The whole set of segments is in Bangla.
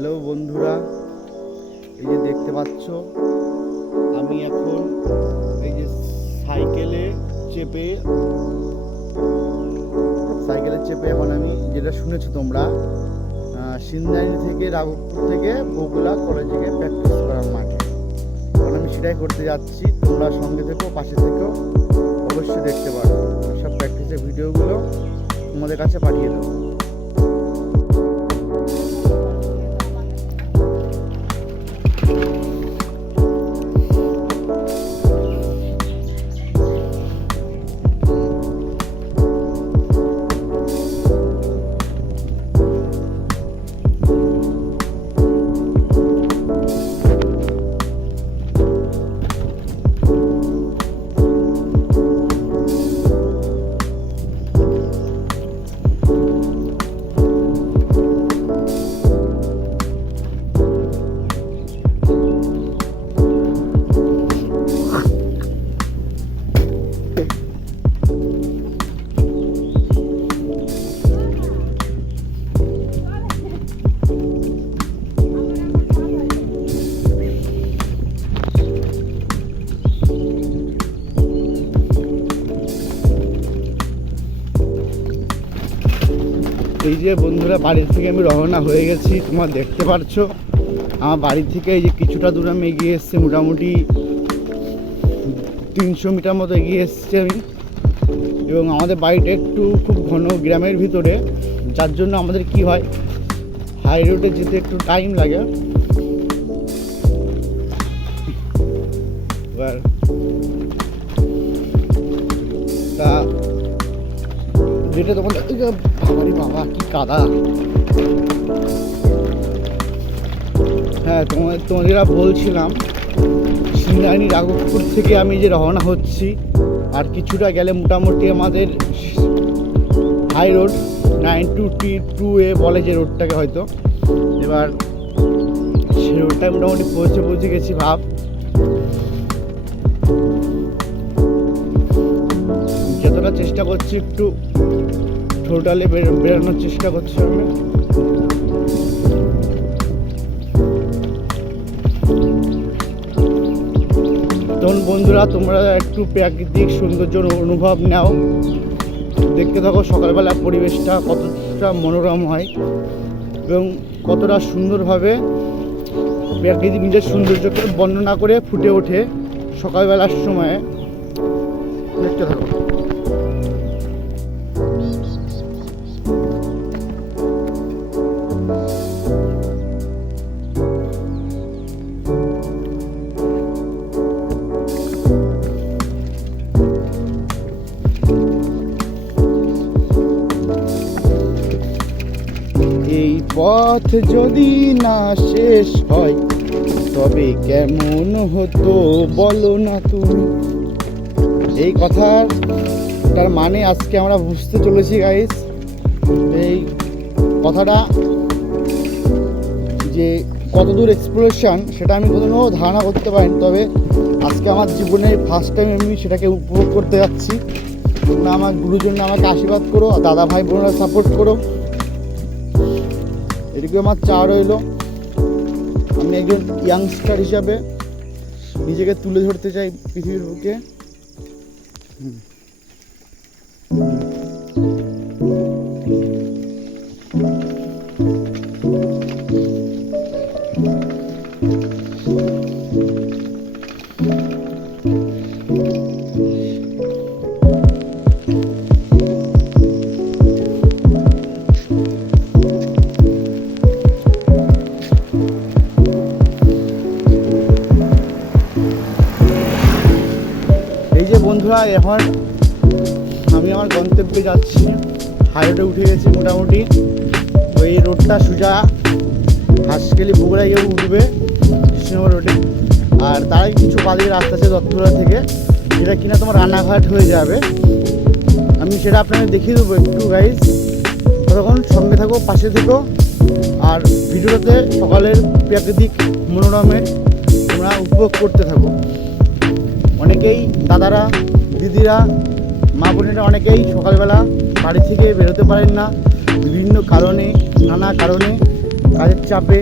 হ্যালো বন্ধুরা, এই যে দেখতে পাচ্ছ আমি এখন এই যে সাইকেলে চেপে এখন আমি যেটা শুনেছো তোমরা সিন্দাইল থেকে রাঘবপুর থেকে বগুলা কলেজে গিয়ে প্র্যাকটিস করার মাঠে, এখন আমি সেটাই করতে যাচ্ছি। তোমরা সঙ্গে থেকো, পাশে থেকো, অবশ্যই দেখতে পারো। সব প্র্যাকটিসের ভিডিওগুলো তোমাদের কাছে পাঠিয়ে দেবো। এই যে বন্ধুরা, বাড়ি থেকে আমি রওনা হয়ে গেছি। তোমরা দেখতে পারছো আমার বাড়ি থেকে এই যে কিছুটা দূর আমি এগিয়ে এসেছি, মোটামুটি 300 মিটার মতো এগিয়ে এসেছি আমি। এবং আমাদের বাড়িটা একটু খুব ঘন গ্রামের ভিতরে, যার জন্য আমাদের কি হয়, হাই রোডে যেতে একটু টাইম লাগে। এবার তা যেটা তোমাদের বাবা কি কাদা। হ্যাঁ, তোমাদের বলছিলাম সিন্দাইল রাঘবপুর থেকে আমি যে রওনা হচ্ছি, আর কিছুটা গেলে মোটামুটি আমাদের হাই রোড 922A বলে যে রোডটাকে হয়তো। এবার সেই রোডটায় মোটামুটি পৌঁছে গেছি। ভাব, যতটা চেষ্টা করছি একটু টোটালে বেরোনোর চেষ্টা করছি আমি। তখন বন্ধুরা, তোমরা একটু প্রাকৃতিক সৌন্দর্যের অনুভব নাও, দেখতে থাকো সকালবেলা পরিবেশটা কতটা মনোরম হয় এবং কতটা সুন্দরভাবে প্রাকৃতিক নিজের সৌন্দর্যকে বর্ণনা করে ফুটে ওঠে সকালবেলার সময়ে। দেখতে থাকো। এই পথ যদি না শেষ হয় তবে কেমন হতো বলো না তুমি। এই কথাটার মানে আজকে আমরা বুঝতে চলেছি গাইস। এই কথাটা যে কতদূর এক্সপ্লোরেশন সেটা আমি কোনোদিনও ধারণা করতে পারিনি, তবে আজকে আমার জীবনে ফার্স্ট টাইম আমি সেটাকে উপভোগ করতে যাচ্ছি। তোমরা আমার গুরুজনরা আমাকে আশীর্বাদ করো, দাদা ভাই বোনেরা সাপোর্ট করো, এটুকু আমার চা রইল। আমি একজন ইয়াংস্টার হিসাবে নিজেকে তুলে ধরতে চাই পৃথিবীর বুকে। বন্ধুরা, এখন আমি আমার গন্তব্যে যাচ্ছি। হাই রোডে উঠে গেছি মোটামুটি। তো এই রোডটা সোজা হাঁসখালি বগুড়া গিয়ে উঠবে কৃষ্ণনগর রোডে, আর তার কিছু বাদিকে রাস্তা আছে দত্তপুরা থেকে, যেটা কিনা তোমার রানাঘাট হয়ে যাবে। আমি সেটা আপনাদের দেখিয়ে দেবো একটু গাইজ। ততক্ষণ সঙ্গে থাকো, পাশে থেকো, আর ভিডিওটাতে সকালের প্রাকৃতিক মনোরমের তোমরা উপভোগ করতে থাকো। অনেকেই দাদারা, দিদিরা, মা বোনেরা অনেকেই সকালবেলা বাড়ি থেকে বেরোতে পারেন না, বিভিন্ন কারণে, নানা কারণে। কাজের চাপে।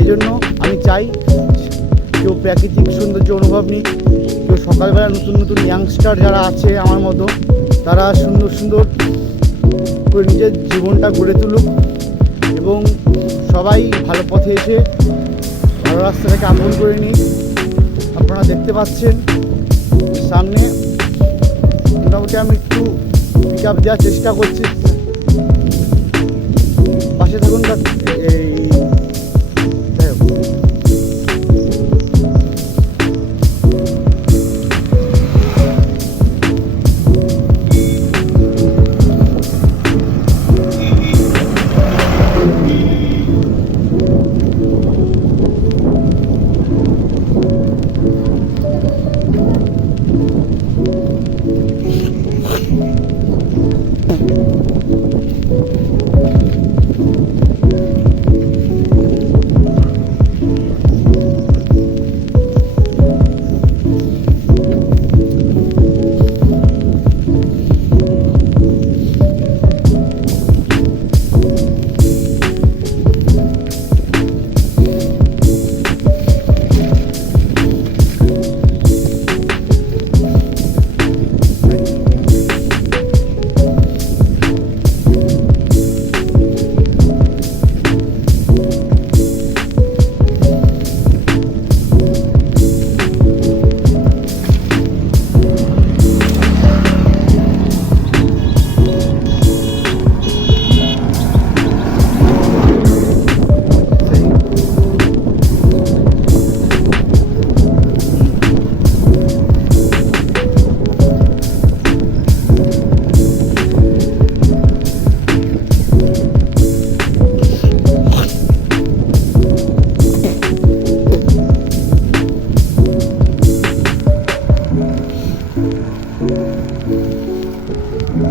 এই জন্য আমি চাই কেউ প্রাকৃতিক সৌন্দর্য অনুভব নিক, কেউ সকালবেলা নতুন নতুন ইয়াংস্টার যারা আছে আমার মতো, তারা সুন্দর সুন্দর করে নিজের জীবনটা গড়ে তুলুক এবং সবাই ভালো পথে এসে ভালো রাস্তাটাকে আপন করে নিক। আপনারা দেখতে পাচ্ছেন সামনে মোটামুটি আমি একটু পিক আপ দেওয়ার চেষ্টা করছি, পাশে থাকুন। এই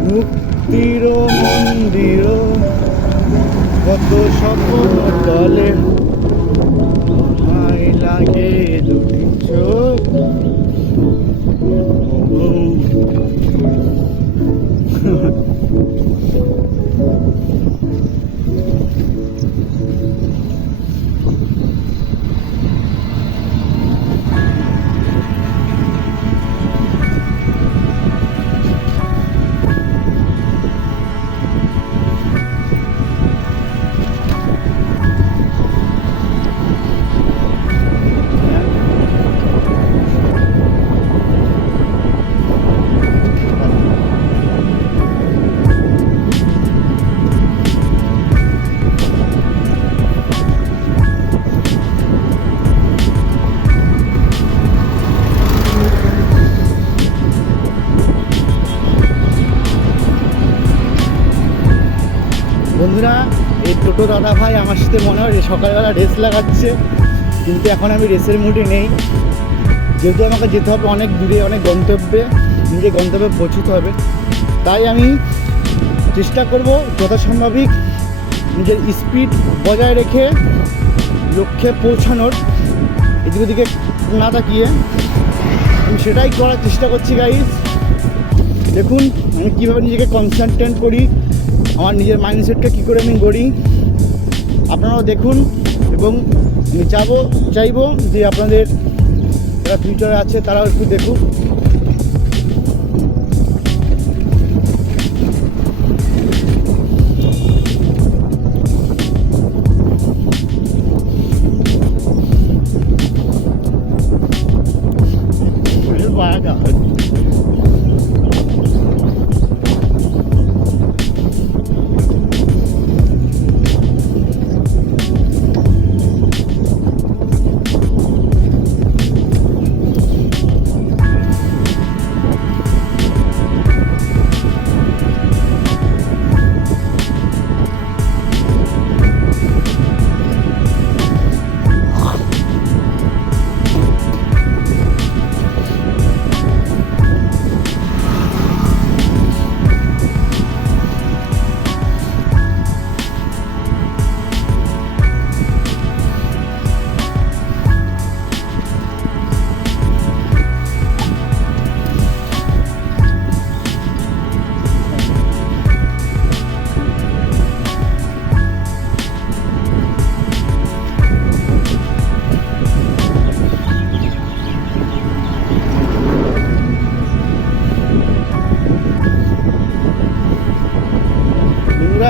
মুক্তির মন্দির কত স্বপ্ন তলে, মাই লাগে দুটি চোখ। বন্ধুরা, এই টোটো দাদা ভাই আমার সাথে মনে হয় সকালবেলা রেস লাগাচ্ছে, কিন্তু এখন আমি রেসের মুডে নেই, যেহেতু আমাকে যেতে হবে অনেক দূরে, অনেক গন্তব্যে, নিজে গন্তব্যে পৌঁছতে হবে। তাই আমি চেষ্টা করব যথাসম্ভবিক নিজের স্পিড বজায় রেখে লক্ষ্যে পৌঁছানোর, এদিকে ওদিকে না তাকিয়ে আমি সেটাই করার চেষ্টা করছি গাইস। দেখুন আমি কীভাবে নিজেকে কনসেন্ট্রেট করি, আমার নিজের মাইন্ডসেটটা কী করে আমি গড়ি, আপনারাও দেখুন। এবং আমি চাইবো যে আপনাদের যারা ফিউচারে আছে তারাও একটু দেখুন।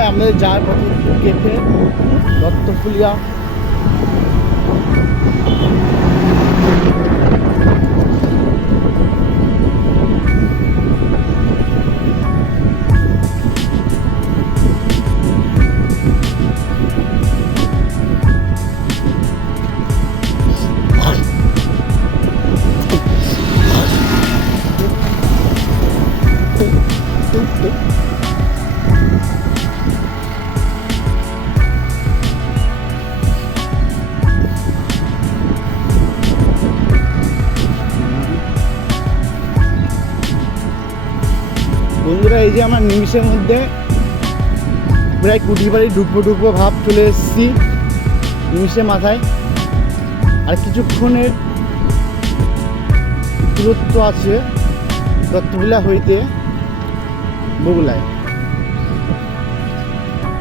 আমাদের যাওয়ার পথে কেটে দত্তফুলিয়া বন্ধুরা, এই যে আমার নিমিষের মধ্যে প্রায় কুটিবাড়ি ঢুকবো ভাব চলে এসেছি নিমিষের মাথায়। আর কিছুক্ষণের দূরত্ব আছে দত্তফুলিয়া হইতে বগুলায়।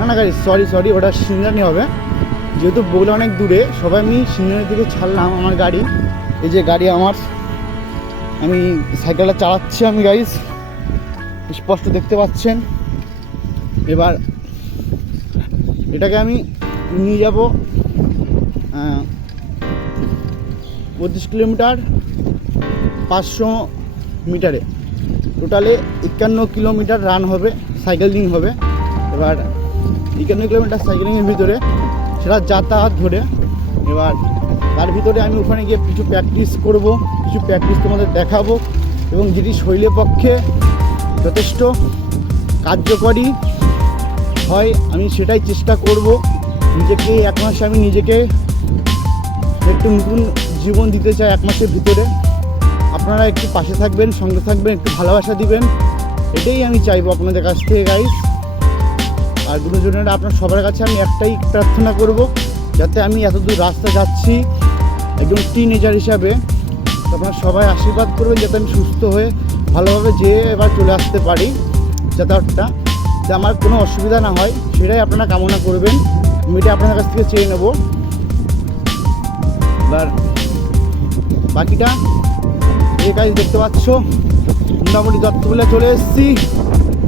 না গাড়ি সরি ওটা সিংরানি হবে, যেহেতু বগুলা অনেক দূরে। সবাই আমি সিংরানির দিকে ছাড়লাম আমার গাড়ি। এই যে গাড়ি আমার, আমি সাইকেলটা চালাচ্ছি আমি গাইস, স্পষ্ট দেখতে পাচ্ছেন। এবার এটাকে আমি নিয়ে যাব 25 কিলোমিটার 500 মিটারে, টোটালে 51 কিলোমিটার রান হবে, সাইকেলিং হবে। এবার 51 কিলোমিটার সাইকেলিংয়ের ভিতরে সেটা যাতায়াত ধরে, এবার তার ভিতরে আমি ওখানে গিয়ে কিছু প্র্যাকটিস করব, কিছু প্র্যাকটিস তোমাদের দেখাবো, এবং যেটি শরীরের পক্ষে যথেষ্ট কার্যকরী হয় আমি সেটাই চেষ্টা করব। নিজেকে 1 মাসে আমি নিজেকে একটু নতুন জীবন দিতে চাই 1 মাসের ভিতরে। আপনারা একটু পাশে থাকবেন, সঙ্গে থাকবেন, একটু ভালোবাসা দিবেন, এটাই আমি চাইবো আপনাদের কাছ থেকে গাইস। আর গুরুজনেরা, আপনার সবার কাছে আমি একটাই প্রার্থনা করব, যাতে আমি এতদূর রাস্তা যাচ্ছি একজন টিনেজার হিসাবে, আপনারা সবাই আশীর্বাদ করবেন যাতে আমি সুস্থ হয়ে ভালোভাবে যেয়ে এবার চলে আসতে পারি যাতায়াতটা, যে আমার কোনো অসুবিধা না হয়, সেটাই আপনারা কামনা করবেন। আমি এটা আপনাদের কাছ থেকে চেয়ে নেব। এবার বাকিটা এই কাজ দেখতে পাচ্ছ, মোটামুটি দত্তফুলিয়া চলে এসেছি।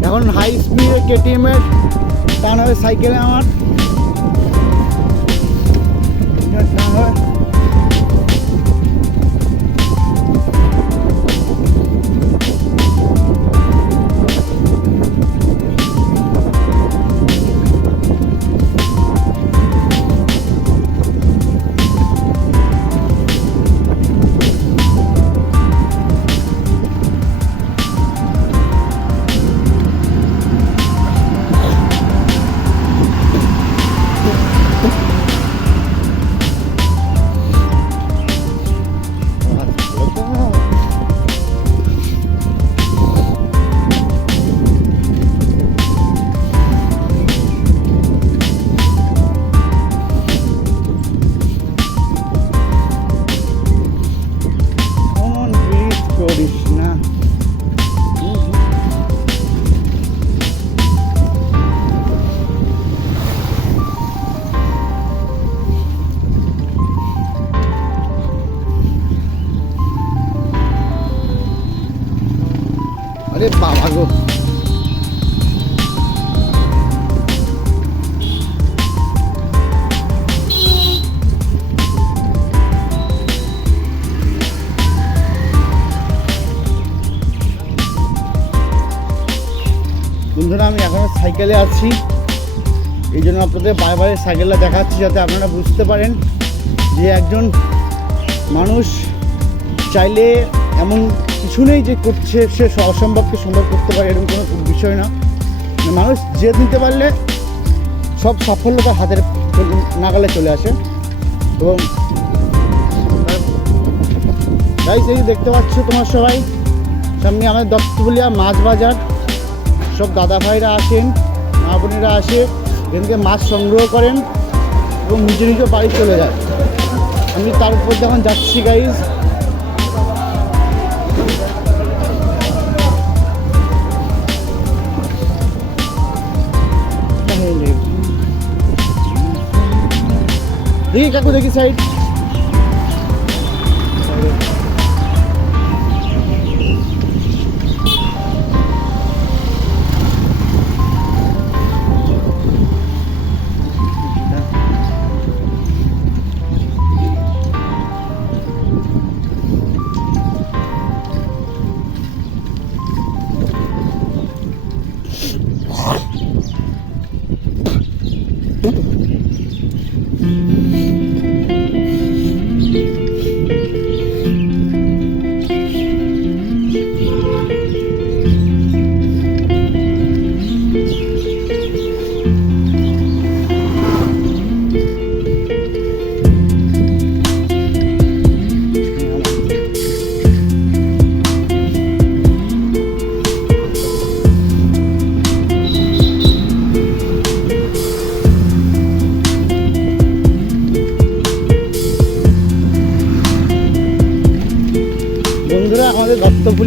এখন হাই স্পিডে KTM-এর টান হবে সাইকেলে আমার, টান হয়। আরে বাবা গো, বন্ধুরা আমি এখনো সাইকেলে আছি, এই জন্য আপনাদের বারে সাইকেলটা দেখাচ্ছি, যাতে আপনারা বুঝতে পারেন যে একজন মানুষ চাইলে এমন কিছু নেই যে করছে সে অসম্ভবকে সম্ভব করতে পারে, এরকম কোনো বিষয় না। মানুষ জেদ নিতে পারলে সব সাফল্য তার হাতের নাগালে চলে আসে। এবং গাইস, এই দেখতে পাচ্ছ তোমার সবাই সামনে আমাদের দত্তফুলিয়া মাছ বাজার, সব দাদা ভাইরা আসেন, মা বোনেরা আসে, এখান থেকে মাছ সংগ্রহ করেন এবং নিজ নিজ বাড়ি চলে যায়। আমি তার উপর যখন যাচ্ছি গাইস, দেখি কাকু, দেখি সাইড,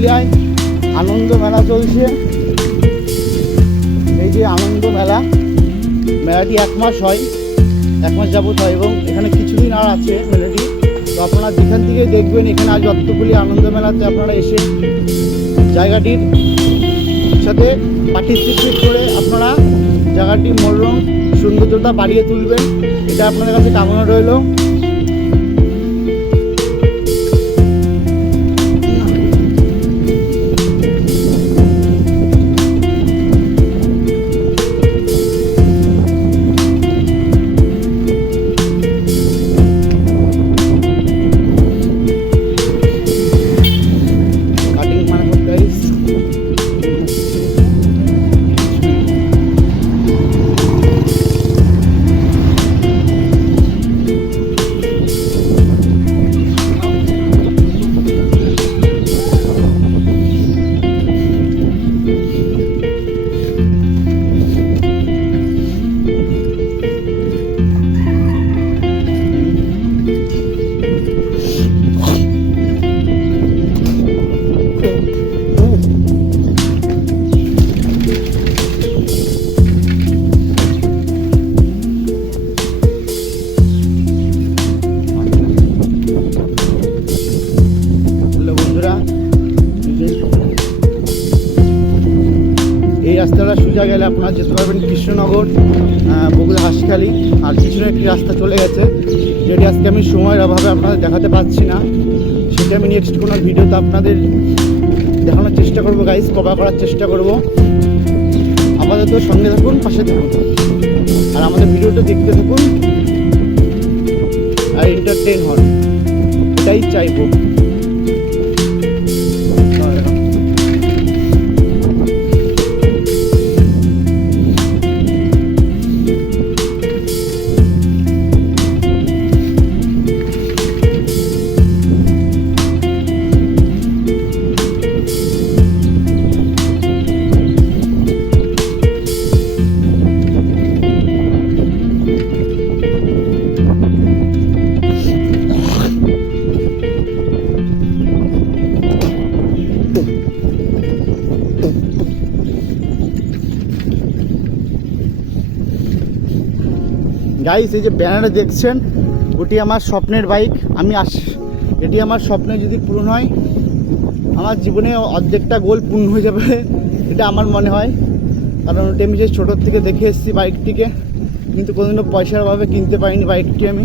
পুরুলিয়ায় আনন্দ মেলা চলছে। এই যে আনন্দ মেলা, মেলাটি 1 মাস হয়, 1 মাস যাবত হয় এবং এখানে কিছুদিন আর আছে মেলাটি। তো আপনারা যেখান থেকে দেখবেন এখানে আজ অত্তপুলি আনন্দ মেলাতে আপনারা এসে জায়গাটির সাথে পার্টিসিপেট করে আপনারা জায়গাটির মনোরম সৌন্দর্যতা বাড়িয়ে তুলবেন, এটা আপনাদের কাছে কামনা রইল। এই রাস্তাটা সোজা গেলে আপনারা যেতে পারবেন কৃষ্ণনগর, বগুড়া হাঁসখালি। আর পিছনে একটি রাস্তা চলে গেছে, যেটি আজকে আমি সময়ের অভাবে আপনাদের দেখাতে পাচ্ছি না, সেটা আমি নেক্সট কোনো ভিডিওতে আপনাদের দেখানোর চেষ্টা করবো গাইস, কভার করার চেষ্টা করব। আপাতত সঙ্গে থাকুন, পাশে থাকুন, আর আমাদের ভিডিওটা দেখতে থাকুন আর এন্টারটেইন হন, এটাই চাইবো। গাইস, এই যে ব্যানারে দেখছেন ওটি আমার স্বপ্নের বাইক। এটি আমার স্বপ্নে যদি পূরণ হয়, আমার জীবনে অর্ধেকটা গোল পূর্ণ হয়ে যাবে, এটা আমার মনে হয়। কারণ ওটি আমি সেই ছোটোর থেকে দেখে এসেছি বাইকটিকে, কিন্তু কোনোদিনও পয়সার অভাবে কিনতে পারিনি বাইকটি আমি।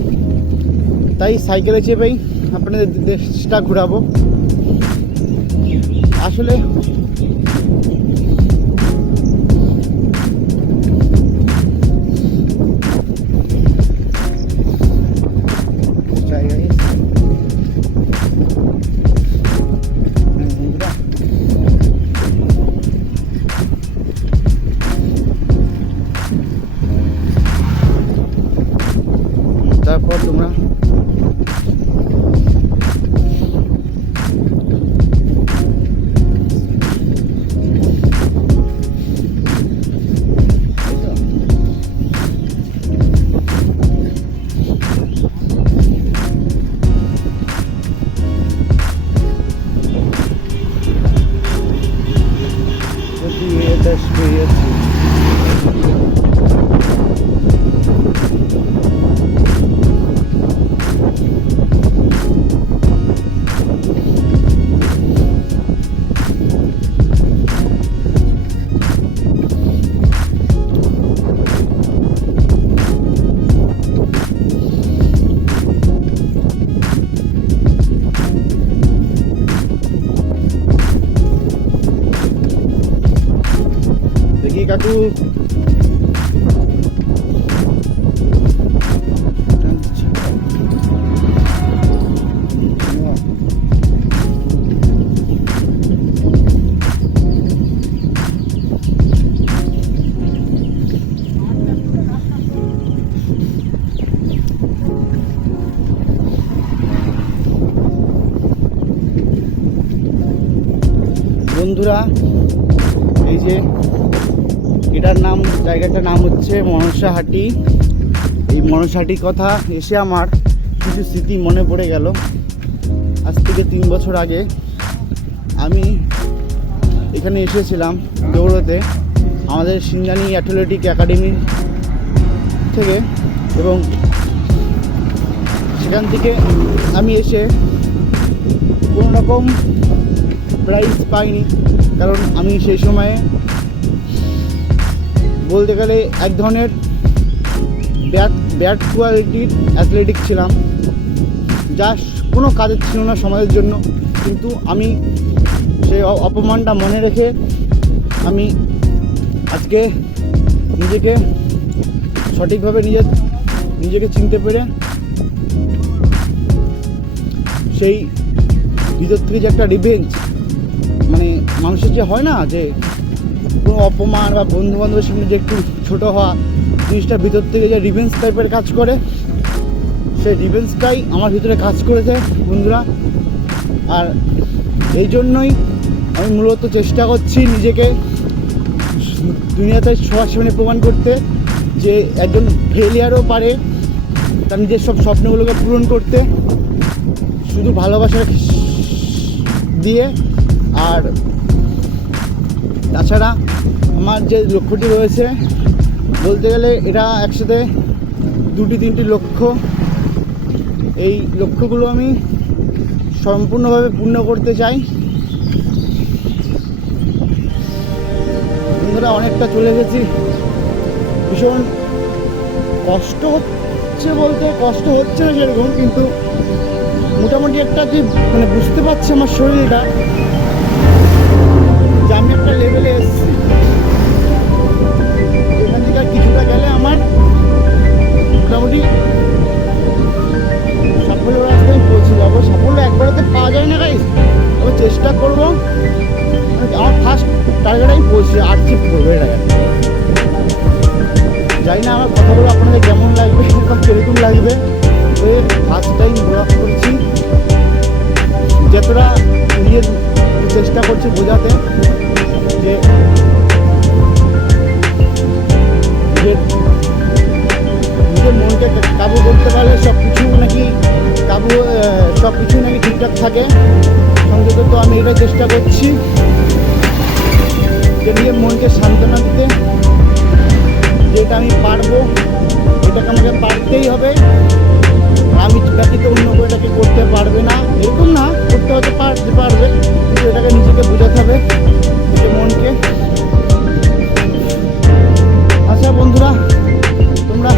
তাই সাইকেলে চেপেই আপনাদের দেশটা ঘোরাবো। আসলে তারপর তোমরা দেখি কাকু, বন্ধুরা এই যে জায়গাটার নাম হচ্ছে মনসাহাটি। এই মনসাহাটির কথা এসে আমার কিছু স্মৃতি মনে পড়ে গেল। আজ থেকে 3 বছর আগে আমি এখানে এসেছিলাম দৌড়তে আমাদের সিংহানি অ্যাথলেটিক একাডেমি থেকে, এবং সেখান থেকে আমি এসে কোনো রকম প্রাইজ পাইনি, কারণ আমি সেই সময়ে বলতে গেলে এক ধরনের ব্যাড কোয়ালিটির অ্যাথলেটিক ছিলাম, যা কোনো কাজের ছিল না সমাজের জন্য। কিন্তু আমি সেই অপমানটা মনে রেখে আমি আজকে নিজেকে সঠিকভাবে নিজেকে চিনতে পেরে সেই ভিতর থেকে যে একটা রিভেঞ্জ, মানে মানুষের যে হয় না যে কোনো অপমান বা বন্ধুবান্ধবের সামনে যে একটু ছোটো হওয়া, জিনিসটার ভিতর থেকে যে রিভেঞ্জ টাইপের কাজ করে, সেই রিভেঞ্জটাই আমার ভিতরে কাজ করেছে বন্ধুরা। আর এই জন্যই আমি মূলত চেষ্টা করছি নিজেকে দুনিয়াতে সবার সামনে প্রমাণ করতে যে একজন ফেলিয়ারও পারে তার নিজের সব স্বপ্নগুলোকে পূরণ করতে, শুধু ভালোবাসা দিয়ে। আর তাছাড়া আমার যে লক্ষ্যটি রয়েছে, বলতে গেলে এটা একসাথে 2-3টি লক্ষ্য। এই লক্ষ্যগুলো আমি সম্পূর্ণভাবে পূর্ণ করতে চাই। বন্ধুরা, অনেকটা চলে এসেছি, ভীষণ কষ্ট হচ্ছে, বলতে কষ্ট হচ্ছে না সেরকম, কিন্তু মোটামুটি একটা যে মানে বুঝতে পারছি আমার শরীরটা যে আমি একটা লেভেলে এসেছি, এখান থেকে কিছুটা গেলে আমার মোটামুটি সাফল্য রাস্তায় পৌঁছে যাবো। সাফল্য একবারেতে পাওয়া যায় না গাইস, তবে চেষ্টা করবো। আমার ফার্স্ট টার্গেট আমি অ্যাচিভ করবো, এটা জানি না আমার কথাগুলো আপনাদের কেমন লাগবে বা কীরকম লাগবে। ওই ফার্স্ট টাইম ব্লগ করছি, যতটা নিজের চেষ্টা করছি বোঝাতে যে নিজের মনকে কাবু করতে পারলে সব কিছু নাকি ঠিকঠাক থাকে। সংযত তো আমি এটা চেষ্টা করছি যে নিজের মনকে সান্ত্বনা দিতে, যেটা আমি পারবো, এটাকে আমাকে পারতেই হবে, আমি ব্যতীত অন্য কেউ এটাকে করতে পারবে না, এরকম না, করতে হতে পারবে, কিন্তু এটাকে নিজেকে বোঝাতে হবে নিজের মনকে। আচ্ছা বন্ধুরা, তোমরা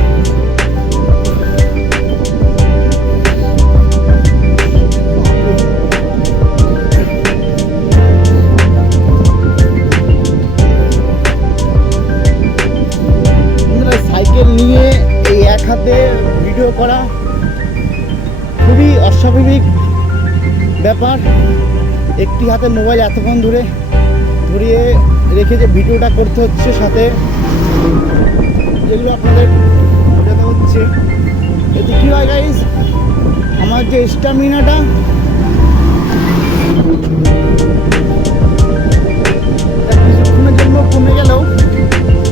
সাইকেল নিয়ে এই এক হাতে ভিডিও করা খুবই অস্বাভাবিক ব্যাপার। একটি হাতে মোবাইল এতক্ষণ ধরিয়ে রেখে যে ভিডিওটা করতে হচ্ছে, সাথে যেগুলো আপনাদের বোঝাতে হচ্ছে, এতে কী হয় গাইস, আমার যে স্ট্যামিনাটা কিছুক্ষণের জন্য কমে গেলেও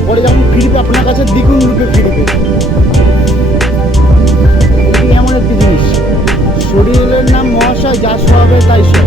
পরে যখন ফিরবে আপনার কাছে দ্বিগুণ রূপে ফিরবে। এটি এমন একটি জিনিস, শরীরের নাম মহাশয়, যা স্বভাবে তাই সব।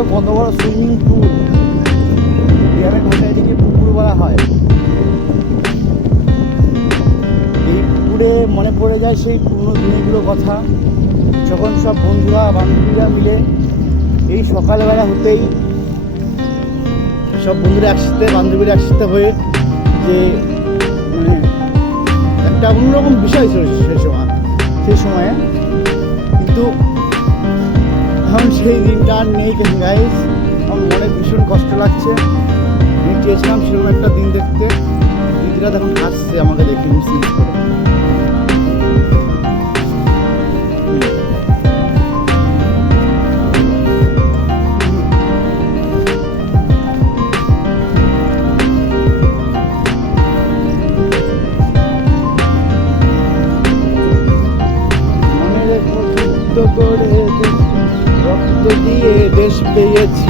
দেখো কত বড় সুইমিং পুল, গ্রামের ভাষায় এদিকে পুকুর বলা হয়। এই পুকুরে মনে পড়ে যায় সেই পুরনো দিনগুলোর কথা, যখন সব বন্ধুরা বান্ধবীরা মিলে এই সকালবেলা হতেই সব বন্ধুরা একসাথে বান্ধবীরা একসাথে হয়ে যে মানে একটা অন্যরকম বিষয় ছিল সেই সময়ে। কিন্তু এখন সেই দিনটা আর নেই গাইস, আমার মনে ভীষণ কষ্ট লাগছে। আমি চেয়েছিলাম সেরকম একটা দিন দেখতে, দিদিরা তখন হাসছে আমাকে দেখে মিস করে। করে রক্ত দিয়ে দেশ পেয়েছি।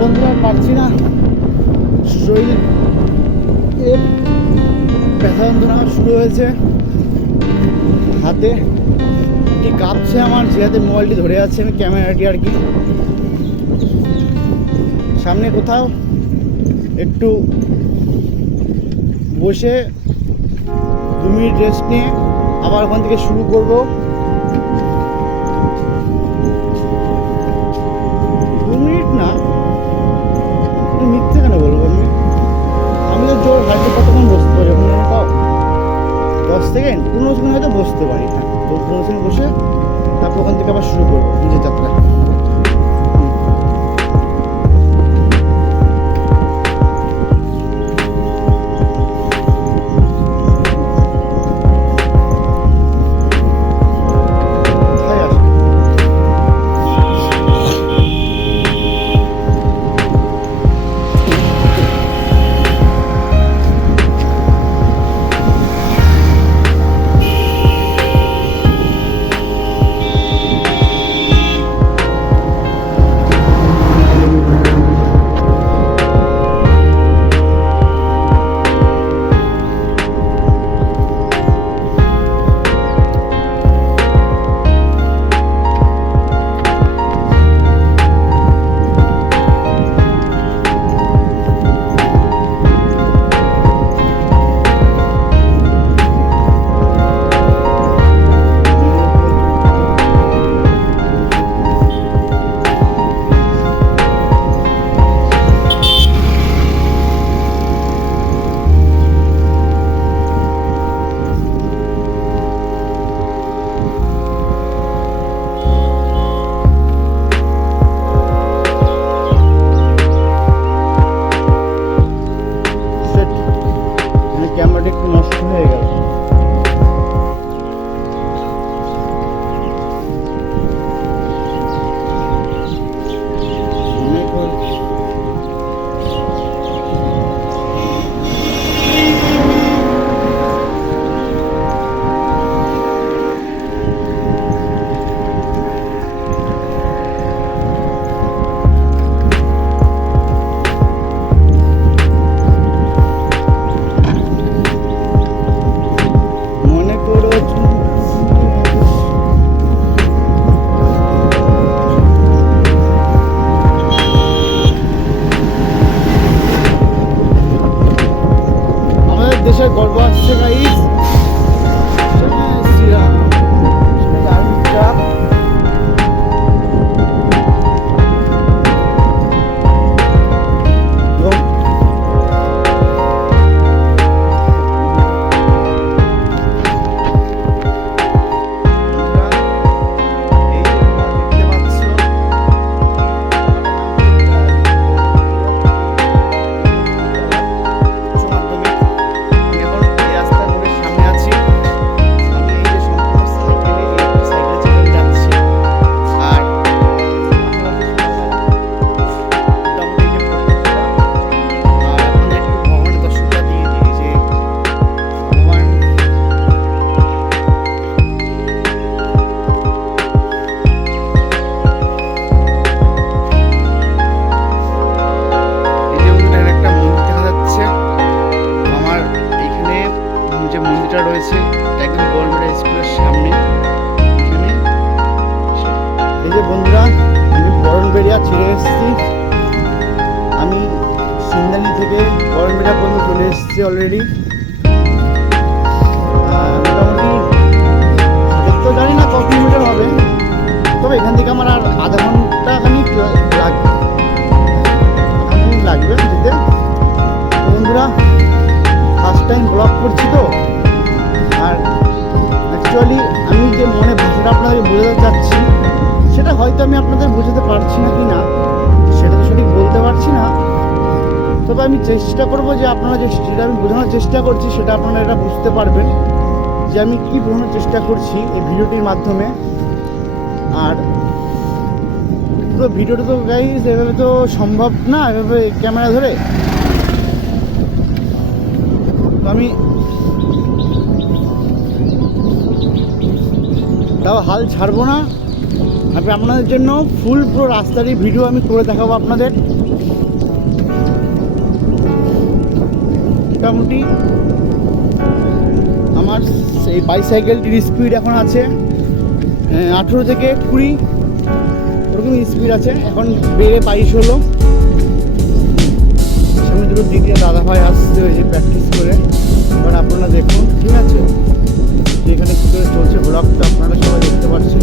বন্ধুরা পারছি না, শরীর ব্যথা যন্ত্রণা শুরু হয়েছে, হাতে কি কাঁপছে আমার, যে হাতে মোবাইলটি ধরে আছে আমি ক্যামেরাটি আর কি। সামনে কোথাও একটু বসে 2 মিনিট রেস্ট নিয়ে আবার ওখান থেকে শুরু করব। 2 মিনিট না, মিথ্যে কেন বলবো আমি তো জোর হাঁটতে কতক্ষণ বসতে পারি ওখানে, তাও 10 সেকেন্ড 15 সেকেন্ড হয়তো বসতে পারি। হ্যাঁ, তো 15 সেকেন্ড বসে তারপর ওখান থেকে আবার শুরু করবো নিজের যাত্রা। যে বন্ধুরা, আমি বরণবেড়িয়া ছেড়ে এসেছি। আমি সিন্দানি থেকে বরণবেড়িয়া পর্যন্ত চলে এসেছি অলরেডি। মোটামুটি তো জানি না কত কিলোমিটার হবে, তবে এখান থেকে আমার আর আধা ঘন্টা খানিক লাগবে যেতে। বন্ধুরা, ফার্স্ট টাইম ব্লগ করছি তো, আর অ্যাকচুয়ালি আমি যে মনে ভাষাটা আপনাদের বোঝাতে চাচ্ছি সেটা হয়তো আমি আপনাদের বোঝাতে পারছি না কি না সেটা তো সঠিক বলতে পারছি না। তবে আমি চেষ্টা করব যে আপনারা যেটা আমি বোঝানোর চেষ্টা করছি সেটা আপনারা এটা বুঝতে পারবেন যে আমি কী বোঝানোর চেষ্টা করছি এই ভিডিওটির মাধ্যমে। আর পুরো ভিডিওটা তো গাইস এভাবে তো সম্ভব না, এভাবে ক্যামেরা ধরে। তো আমি তাও হাল ছাড়বো না, আমি আপনাদের জন্য ফুল পুরো রাস্তারই ভিডিও আমি করে দেখাবো আপনাদের। মোটামুটি আমার এই বাইসাইকেলটির স্পিড এখন আছে 18 থেকে 20 ওরকম স্পিড আছে, এখন বেড়ে 22 হলো। সামনে দুটো দিদি দাদা ভাই আসছে ওই যে প্র্যাকটিস করে, এবার আপনারা দেখুন, ঠিক আছে? এখানে কী করে চলছে ব্লগটা আপনারা সবাই দেখতে পাচ্ছেন।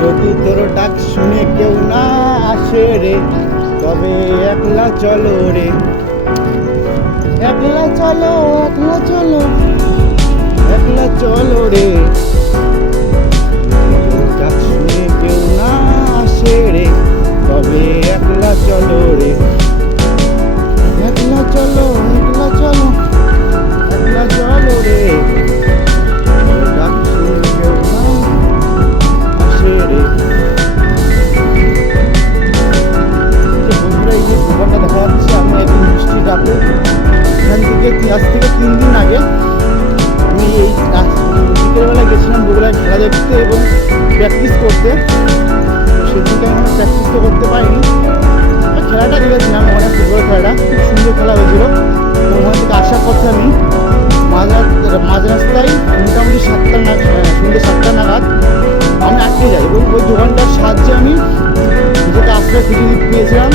যদি তোর ডাক শুনে কেউ না আসে রে, তবে একলা চলো রে, একলা চলো, একলা চলো, একলা চলো রে। তোর ডাক শুনে কেউ না আসে রে, তবে একলা চলো রে, একলা চলো, একলা চলো, একলা চলো রে। তোর ডাক শুনে কেউ না আসে রে। বন্ধুরা, এই যে দোকানটা দেখা যাচ্ছে, আমি একদিন মিষ্টি ডাকু এখান থেকে আজ থেকে 3 দিন আগে আমি এই বিকেলবেলায় গেছিলাম বগুড়ায় খেলা দেখতে এবং প্র্যাকটিস করতে। সেদিনকে আমি প্র্যাকটিস তো করতে পারিনি, খেলাটা দেখেছিলাম, অনেক ফুটবল খেলাটা খুব সুন্দর খেলা হয়েছিল। ওখান থেকে আসার পথে আমি মাঝ রাস্তায় মোটামুটি সন্ধ্যে 7টা নাগাদ আমি আটকে যাই এবং ওই দোকানটার সাহায্যে আমি নিজেকে আশ্রয় খুঁজে পেয়েছিলাম।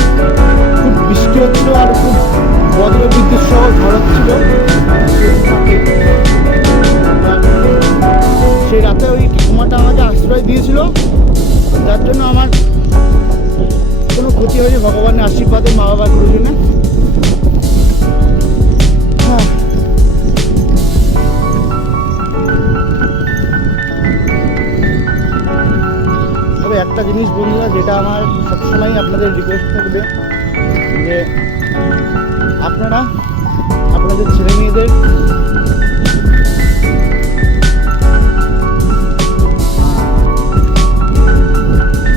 খুব বৃষ্টি হচ্ছিল আর খুব বজ্র বিদ্যুৎ সহ ঝড় হচ্ছিল। সেই রাতে ওই ঠাকুমাটা আমাকে আশ্রয় দিয়েছিল, যার জন্য আমার কোনো ক্ষতি হয়নি ভগবানের আশীর্বাদে, মা বাবার গুরুজনে। তবে একটা জিনিস বন্ধুরা, যেটা আমার সবসময় আপনাদের রিকোয়েস্ট থাকবে যে আপনারা আপনাদের ছেলে মেয়েদের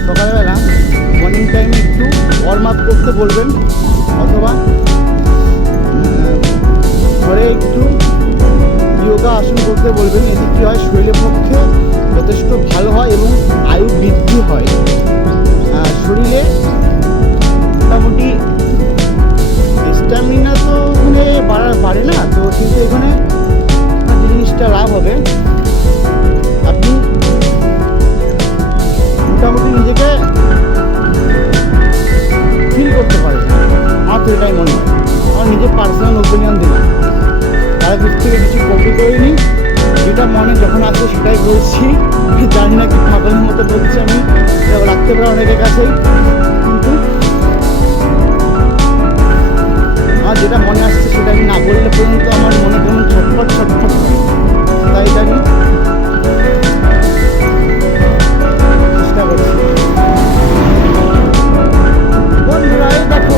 সকালবেলা মর্নিং টাইমে একটু ওয়ার্ম আপ করতে বলবেন, অথবা ঘরে একটু যোগা আসন করতে বলবেন। এতে কী হয়, শরীরের পক্ষে যথেষ্ট ভালো হয় এবং আয়ু বৃদ্ধি হয়। শরীরে মোটামুটি স্ট্যামিনা তো মানে বাড়ে না তো, কিন্তু এখানে জিনিসটা লাভ হবে। আপনি মোটামুটি নিজেকে ফিল করতে পারেন, আমার তো এটাই মনে হয়। আমার নিজের পার্সোনাল ওপিনিয়ন দিলাম, তার দিক থেকে কিছু কপি করিনি, যেটা মনে যখন আসে সেটাই বলছি। জানি না কি পাগলের মতো বলছি আমি, রাখতে পারে অনেকের কাছেই, কিন্তু আমার যেটা মনে আসছে সেটা আমি না বললে পর্যন্ত আমার মনে কোনো ছটফট ছটফট করে, তাই আমি চেষ্টা করছি। বন্ধুরা, এই দেখো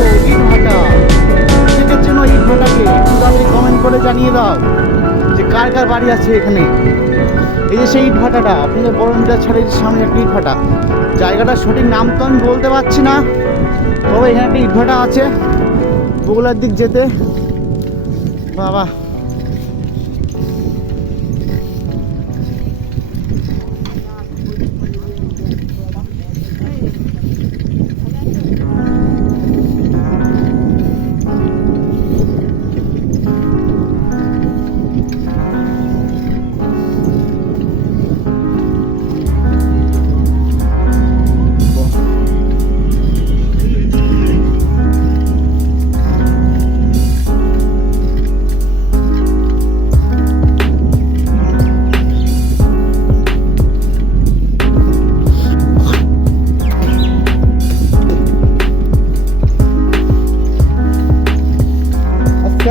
বাড়ি আছে এখানে। এই যে সেই ইট ভাটাটা, আপনাদের বড় মিটার ছাড়ের সামনে একটা ইট ভাটা। জায়গাটার সঠিক নাম তো আমি বলতে পারছি না, তবে এখানে একটা ইট ভাটা আছে বগুড়ার দিক যেতে। বাবা,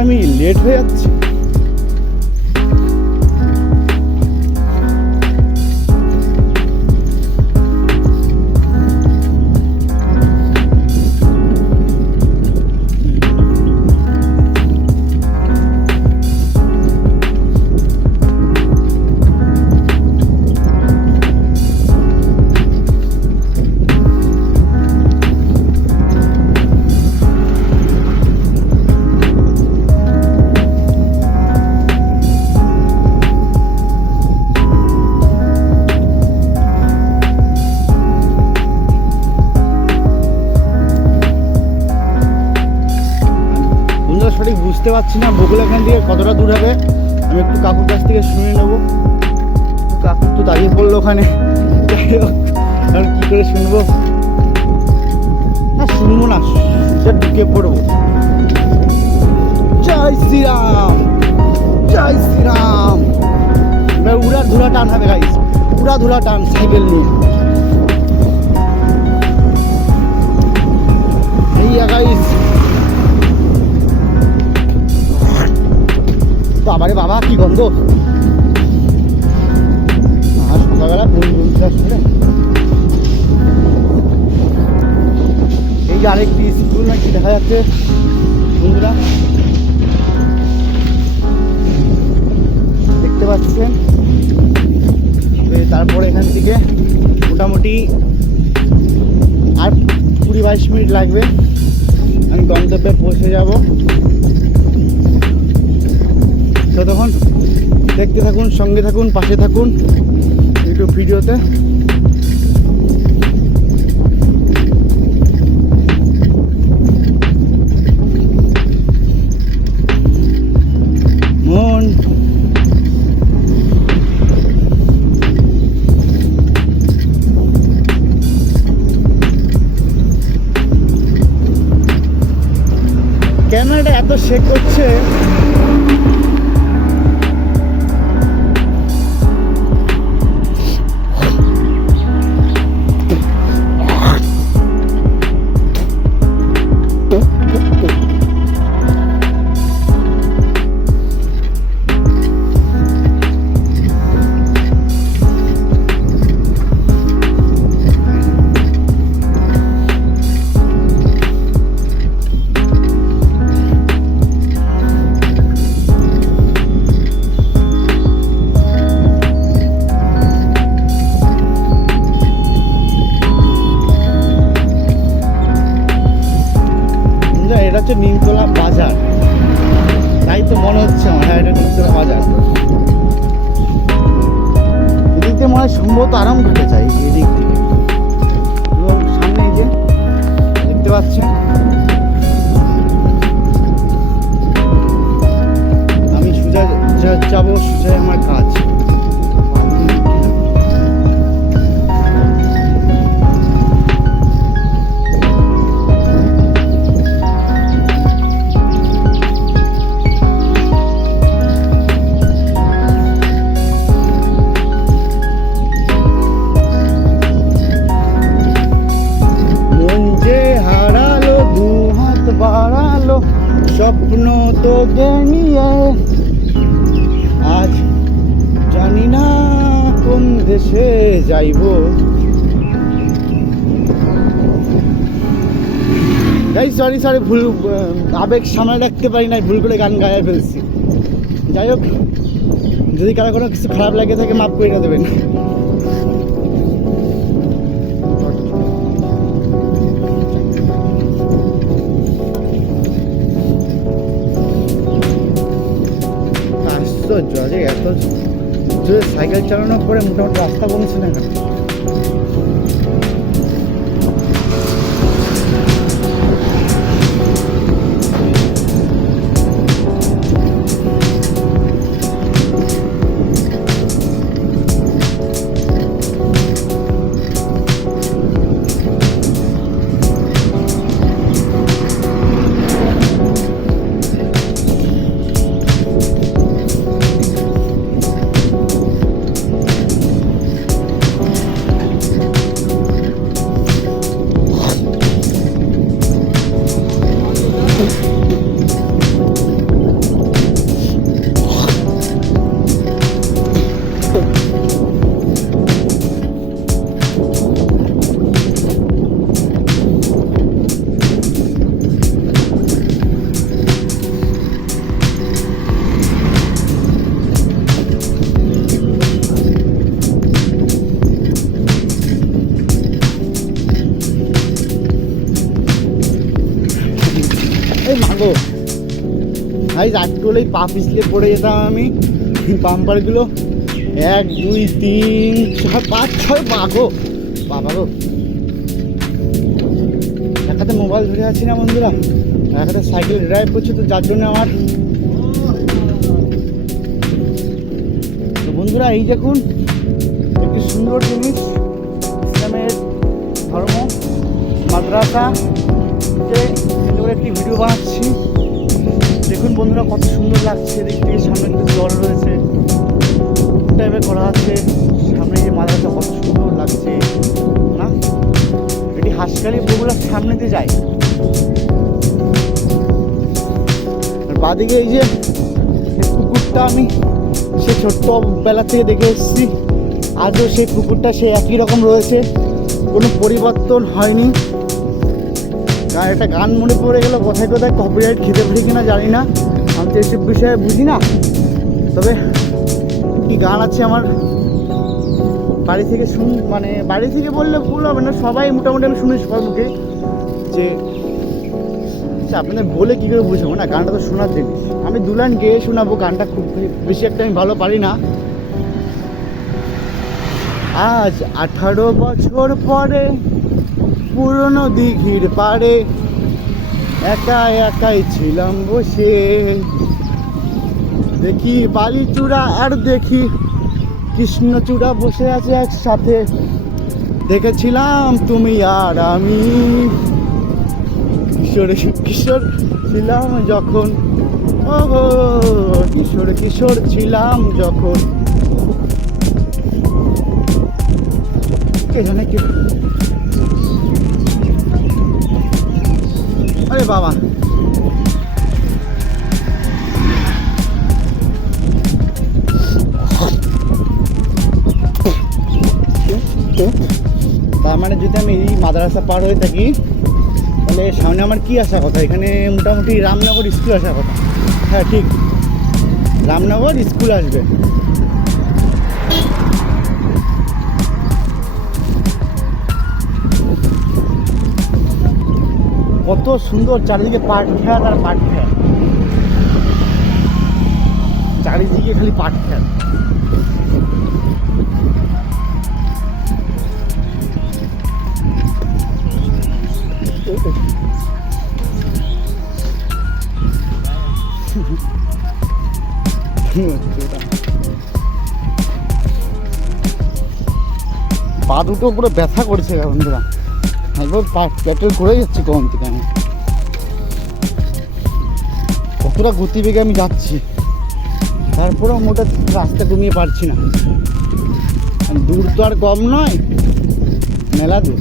আমি লেট হয়ে যাচ্ছি। সঠিক বুঝতে পারছি না বগুড়া এখান থেকে কতটা দূর হবে। আমি একটু কাকুর কাছ থেকে শুনে নেবো। কাকুর তো দাঁড়িয়ে পড়লো ওখানে, যাই হোক আর কী করে শুনবো না, শুনবো না, ঢুকে পড়বো। জয় শ্রীরাম, জয় শ্রীরাম। এবার উড়া ধুলা টান হবে গাইস, উড়া ধুলা টান সাইকেল নিয়ে। এই গাইস, বাবারে বাবা কি গন্ধ। আর সকালবেলা এই যে আরেকটি স্কুল নাকি দেখা যাচ্ছে বন্ধুরা, দেখতে পাচ্ছেন। তারপরে এখান থেকে মোটামুটি আর 20-22 মিনিট লাগবে, আমি গন্তব্যে পৌঁছে যাব। ততক্ষণ দেখতে থাকুন, সঙ্গে থাকুন, পাশে থাকুন ইউটিউব ভিডিওতে। মন ক্যামেরাটা এত শেক করছে, এটা হচ্ছে নিমতলা বাজার, তাই তো মনে হচ্ছে আমার। হ্যাঁ, এটা নিমতলা বাজার। এদিক দিয়ে মনে হয় সম্ভবত আরাম ঘটে যায় এদিক থেকে। এবং সামনে এই যে দেখতে পাচ্ছেন, আমি সোজা যাবো, সোজাই আমার কাজ। বাড়ালো স্বপ্ন তোকে নিয়ে, আজ জানি না কোন দেশে যাইব। সরি ভুল, আবেগ সামনে রাখতে পারি নাই, ভুল করে গান গায়ে ফেলছি। যাই হোক, যদি কারো কোনো কিছু খারাপ লাগে থাকে মাফ করে দেবেন। আশ্চর্য আছে, এত জোরে সাইকেল চালানোর পরে মোটামুটি রাস্তা কমছে না কেন? এই মাগো ভাই, রাত্রিবেলা পা পিছলে পড়ে যেতাম আমি। বাম্পারগুলো 1 2 3 4 5 6 মাগো বাবা গো। এক হাতে মোবাইল ধরে আছি না বন্ধুরা, এক হাতে সাইকেল ড্রাইভ করছি, তো যার জন্য আমার। তো বন্ধুরা এই দেখুন একটি সুন্দর জিনিস, ইসলামের ধর্ম মাদ্রাসা একটি ভিডিও বানাচ্ছি। দেখুন বন্ধুরা কত সুন্দর লাগছে দেখতে, সামনে কিন্তু জল রয়েছে টাইপের করা আছে, সামনে যে মাদ্রাসা কত সুন্দর লাগছে না? এটি হাসখালি বগুড়ার সামনে দিয়ে যায়। আর বাদিকে এই যে পুকুরটা আমি সে ছোট্টবেলা থেকে দেখে এসেছি, আজও সেই পুকুরটা সেই একই রকম রয়েছে, কোনো পরিবর্তন হয়নি। আর একটা গান মনে পড়ে গেল, কোথায় কোথায় কপিরাইট খেতে পারি কিনা জানি না, আমি তো এসব বিষয়ে বুঝি না। তবে কি গান আছে আমার বাড়ি থেকে মানে বাড়ি থেকে বললে ভুল হবে না, সবাই মোটামুটি আমি শুনেছি সবার মুখে যে আপনাদের বলে কী করে বুঝবো না, গানটা তো শোনার জিনিস। আমি 2 লাইন গেয়ে শোনাবো, গানটা খুব বেশি একটা আমি ভালো পারি না। আজ 18 বছর পরে পুরনো দিঘির পাড়ে একা একাই ছিলাম বসে, দেখি বালিচূড়া আর দেখি কৃষ্ণচূড়া বসে আছে একসাথে, দেখেছিলাম তুমি আর আমি, কিশোর কিশোর ছিলাম যখন, ও কিশোর কিশোর ছিলাম যখন। কে জানে কি, আরে বাবা তার মানে যদি আমি এই মাদ্রাসা পার হয়ে থাকি তাহলে সামনে আমার কি আসার কথা? এখানে মোটামুটি রামনগর স্কুল আসার কথা। হ্যাঁ ঠিক, রামনগর স্কুল আসবে। কত সুন্দর চারিদিকে পাট খেত আর পাট খেত, চারিদিকে খালি পাট খেত। পা দুটো পুরো ব্যথা করছে বন্ধুরা, একবার পেট্রোল করে যাচ্ছি কম থেকে। আমি কতটা গতিবেগে আমি যাচ্ছি, তারপরেও মোটা রাস্তা কমিয়ে পারছি না। দূর তো আর কম নয়, মেলা দূর।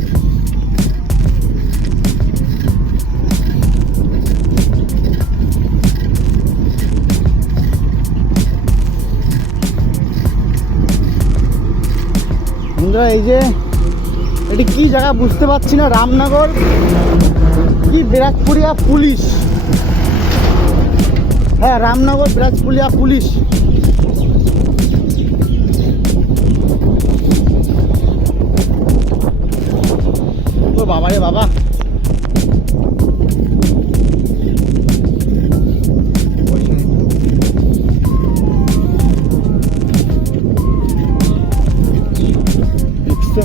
বন্ধুরা এই যে এটি কি জায়গা বুঝতে পারছি না, রামনগর কি ব্রাজপুরিয়া পুলিশ, হ্যাঁ রামনগর ব্রাজপুরিয়া পুলিশ। বাবা রে বাবা,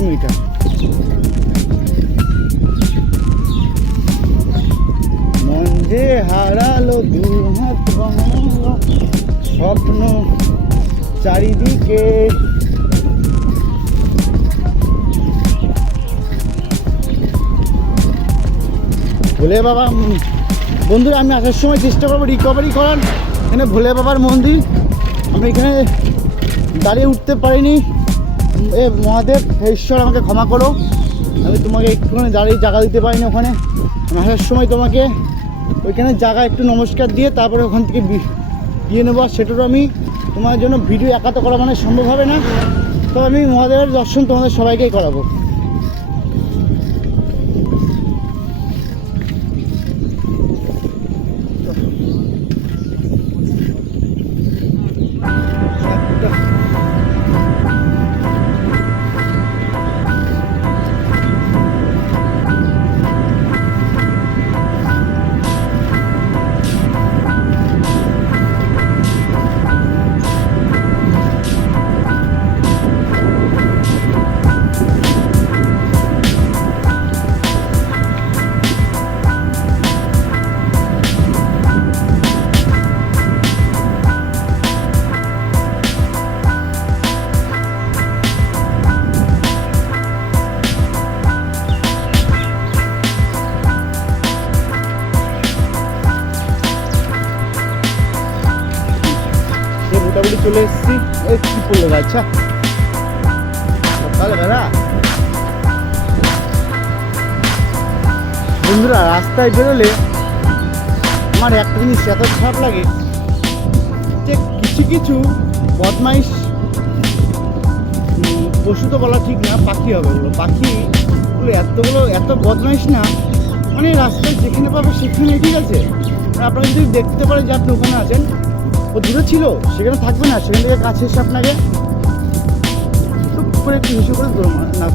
মিটার। মন যে হারালো দু হাত বানালো স্বপ্ন চারিদিকে। ভোলে বাবা বন্ধুরা, আমি আসার সময় চেষ্টা করবো রিকভারি করার। এখানে ভোলে বাবার মন্দির, আমি এখানে দাঁড়িয়ে উঠতে পারিনি। এ মহাদেব, হে ঈশ্বর আমাকে ক্ষমা করো, আমি তোমাকে একটুখানি দাঁড়িয়ে জায়গা দিতে পারিনি ওখানে। আমি আসার সময় তোমাকে ওইখানে জায়গা একটু নমস্কার দিয়ে তারপরে ওখান থেকে দিয়ে নেবো। সেটারও আমি তোমার জন্য ভিডিও একাত করা মানে সম্ভব হবে না, তো আমি মহাদেবের দর্শন তোমাদের সবাইকেই করাবো। মোটামুটি চলে এসেছি। এই কি পড়লো, আচ্ছা তাহলে দাদা বন্ধুরা, রাস্তায় বেরোলে আমার একটা জিনিস এত খারাপ লাগে যে কিছু কিছু বদমাইশ পশু তো বলা ঠিক না, পাখি হবে ওগুলো, পাখিগুলো এত বদমাইশ না, মানে রাস্তায় যেখানে পাবে সেখানে, ঠিক আছে। আপনারা যদি দেখতে পারেন যে আপনি ওখানে আছেন, ও দূরে ছিল সেখানে থাকবে না, সেখান থেকে কাছে এসে আপনাকে টুক করে একটু হিসু করে না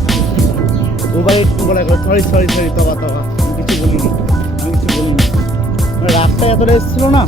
মোবাইল একটু বলা করে সরি তবা আমি কিছু বলিনি। মানে রাস্তায় এতটা এসেছিলো না।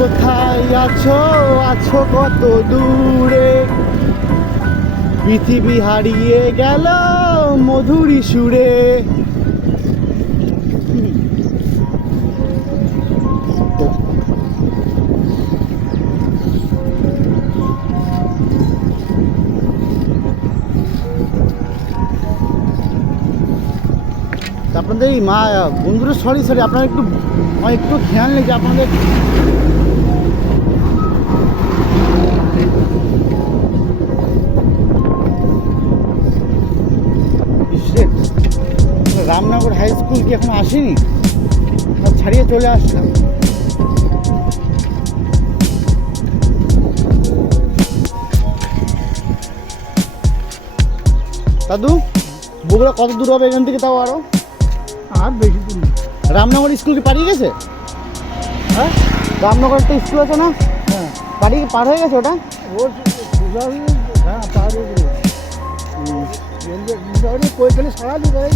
কোথায় আছো কত দূরে, পৃথিবী হারিয়ে গেল মধুরী সুরে। আপনাদের এই বন্ধুরা, সরি আপনারা একটু খেয়াল নেই যে আপনাদের রামনগর হাই স্কুল কি এখন আসেনি, ছাড়িয়ে চলে আসলাম। দাদু, বগুড়া কত দূর হবে এখান থেকে? তাও আরো আর বেশি দূর না। রামনগর স্কুল কি পাড়িয়ে গেছে? হ্যাঁ, রামনগর একটা স্কুল আছে না, হ্যাঁ পার হয়ে গেছে ওটা। হ্যাঁ পার হয়ে গেছে। কোয়েখানে সারালি ভাই,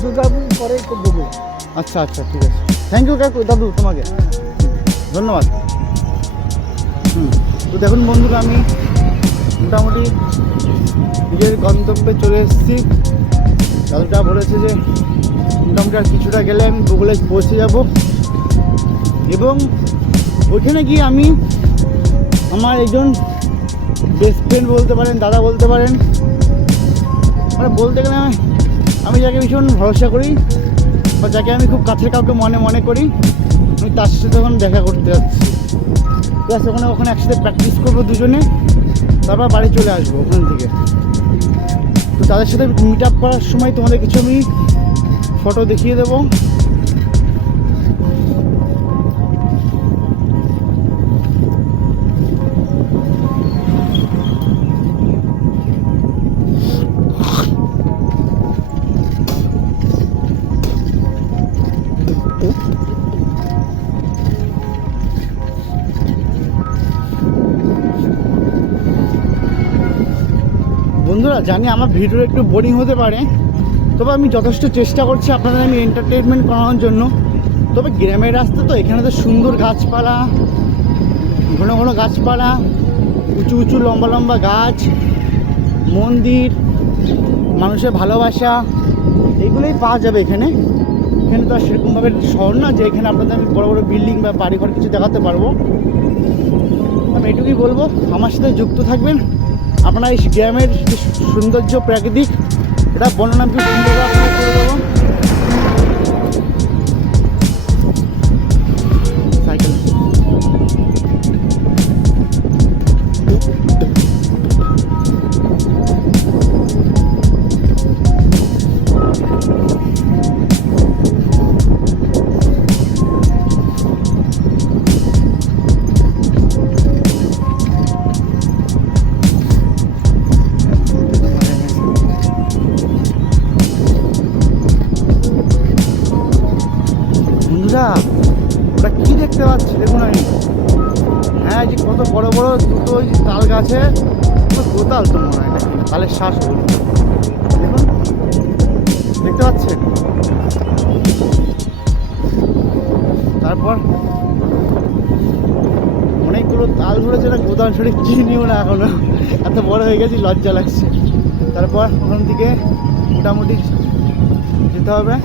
দুর্গাপুর পরে দেবো। আচ্ছা ঠিক আছে, থ্যাংক ইউ কাকু, দাদু তোমাকে ধন্যবাদ। তো দেখুন বন্ধুরা, আমি মোটামুটি নিজের গন্তব্যে চলে এসেছি। দাদুটা বলেছে যে মোটামুটি আর কিছুটা গেলে আমি বগুড়ায় পৌঁছে যাব, এবং ওইখানে গিয়ে আমি আমার একজন বেস্ট ফ্রেন্ড বলতে পারেন, দাদা বলতে পারেন, মানে বলতে গেলে আমি যাকে ভীষণ ভরসা করি বা যাকে আমি খুব কাছের কাউকে মনে মনে করি, আমি তার সাথে তখন দেখা করতে যাচ্ছি। প্লাস ওখানে একসাথে প্র্যাকটিস করবো দুজনে, তারপর বাড়ি চলে আসবো ওখান থেকে। তো তাদের সাথে মিট আপ করার সময় তোমাদের কিছু আমি ফটো দেখিয়ে দেবো। বন্ধুরা, জানি আমার ভিডিও একটু বোরিং হতে পারে, তবে আমি যথেষ্ট চেষ্টা করছি আপনাদের আমি এন্টারটেনমেন্ট করানোর জন্য। তবে গ্রামের রাস্তা তো, এখানে তো সুন্দর গাছপালা, ঘন ঘন গাছপালা, উঁচু উঁচু লম্বা লম্বা গাছ, মন্দির, মানুষের ভালোবাসা, এগুলোই পাওয়া যাবে এখানে। এখানে তো আর সেরকমভাবে শহর না যে এখানে আপনাদের আমি বড় বড় বিল্ডিং বা বাড়িঘর কিছু দেখাতে পারবো। আমি এটুকুই বলবো, আমার সাথে যুক্ত থাকবেন। আপনার এই গ্রামের যে সৌন্দর্য প্রাকৃতিক, এটা বর্ণনা আমি সুন্দর আপনাকে করে দেবো। সাইকেল ওটা কি দেখতে পাচ্ছি দেখুন। আমি হ্যাঁ, যে কত বড় বড় দুটো ওই তাল গাছে, গোতাল তো মনে হয় নাকি তালের শ্বাস, দেখুন দেখতে পাচ্ছেন। তারপর অনেকগুলো তাল ধরেছে না, গোদাম ছড়ে কিনিও না এখনো, এত বড় হয়ে গেছি, লজ্জা লাগছে। তারপর ওখান থেকে মোটামুটি যেতে হবে।